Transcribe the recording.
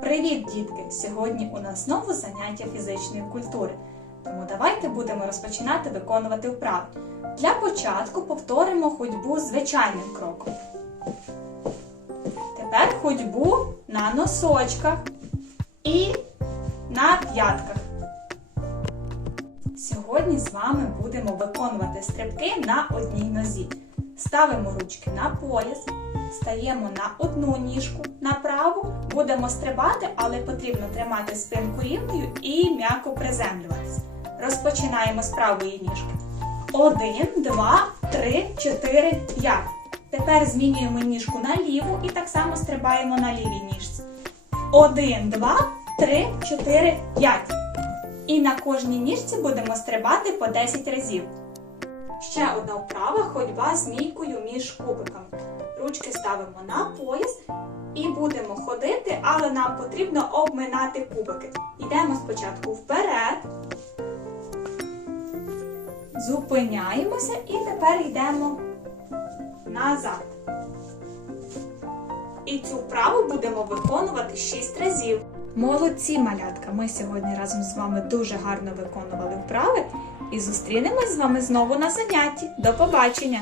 Привіт, дітки! Сьогодні у нас знову заняття фізичної культури. Тому давайте будемо розпочинати виконувати вправи. Для початку повторимо ходьбу звичайним кроком. Тепер ходьбу на носочках і на п'ятках. Сьогодні з вами будемо виконувати стрибки на одній нозі. Ставимо ручки на пояс, стаємо на одну ніжку на будемо стрибати, але потрібно тримати спинку рівною і м'яко приземлюватись. Розпочинаємо з правої ніжки. Один, два, три, чотири, п'ять. Тепер змінюємо ніжку на ліву і так само стрибаємо на лівій ніжці. Один, два, три, чотири, п'ять. І на кожній ніжці будемо стрибати по 10 разів. Ще одна вправа ходьба змійкою між кубиками. Ручки ставимо на пояс і будемо ходити, але нам потрібно обминати кубики. Йдемо спочатку вперед, зупиняємося і тепер йдемо назад. І цю вправу будемо виконувати 6 разів. Молодці, малятка! Ми сьогодні разом з вами дуже гарно виконували вправи і зустрінемось з вами знову на занятті. До побачення!